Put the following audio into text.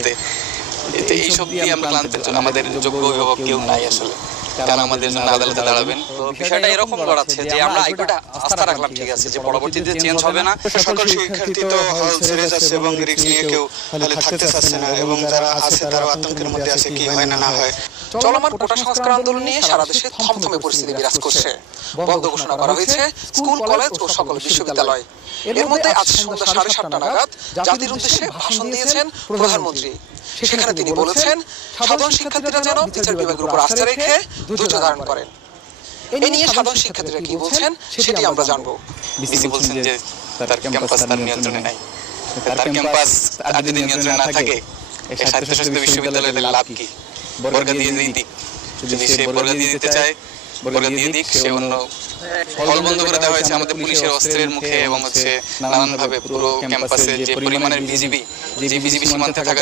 পড়তে। এইসব দিয়ে আমরা ক্লান্ত, আমাদের যোগ্য অভিভাবক কেউ নাই আসলে কারণ আমাদের জন্য আদালতে দাঁড়াবেন। তো বিষয়টা এরকম গড়াচ্ছে যে আমরা হাইকোর্টে আস্থা রাখলাম, ঠিক আছে, যে পরবর্তীতে চেঞ্জ হবে না। সকল শিক্ষার্থী তো হল ছেড়ে যাচ্ছে এবং রিস্ক নিয়ে কেউ হলে থাকতে চাচ্ছে না, এবং যারা আছে তারা আতঙ্কের মধ্যে আছে কি হয় না না হয়। চলমান কোটা সংস্কার আন্দোলন নিয়ে সারা দেশে থমথমে পরিস্থিতি বিরাজ করছে। বন্ধ ঘোষণা করা হয়েছে স্কুল, কলেজ ও সকল বিশ্ববিদ্যালয়। এর মধ্যে আজ সন্ধ্যা 7:30 নাগাদ জাতির উদ্দেশ্যে ভাষণ দিয়েছেন প্রধানমন্ত্রী। সেখানে তিনি বলেছেন, সাধারণ শিক্ষার্থীরা যেন বিচার বিভাগের উপর আস্থা রেখে ধৈর্য ধারণ করেন। এ নিয়ে সাধারণ শিক্ষার্থীরা কি বলছেন সেটি আমরা জানবো। বিসি বলছেন যে তার ক্যাম্পাস তার নিয়ন্ত্রণে নাই। তার ক্যাম্পাস আর যদি নিয়ন্ত্রণে না থাকে এই স্বায়ত্তশাসিত বিশ্ববিদ্যালয়ের লাভ কি? বর্গা দিয়ে দিক, যদি সে বর্গা দিয়ে দিতে চায় বর্গা দিয়ে দিক। সে অন্য হল বন্ধ করে দেওয়া হয়েছে আমাদের পুলিশের অস্ত্রের মুখে এবং নানানভাবে পুরো ক্যাম্পাসে যে পরিমাণের বিজিবি সীমান্তে থাকার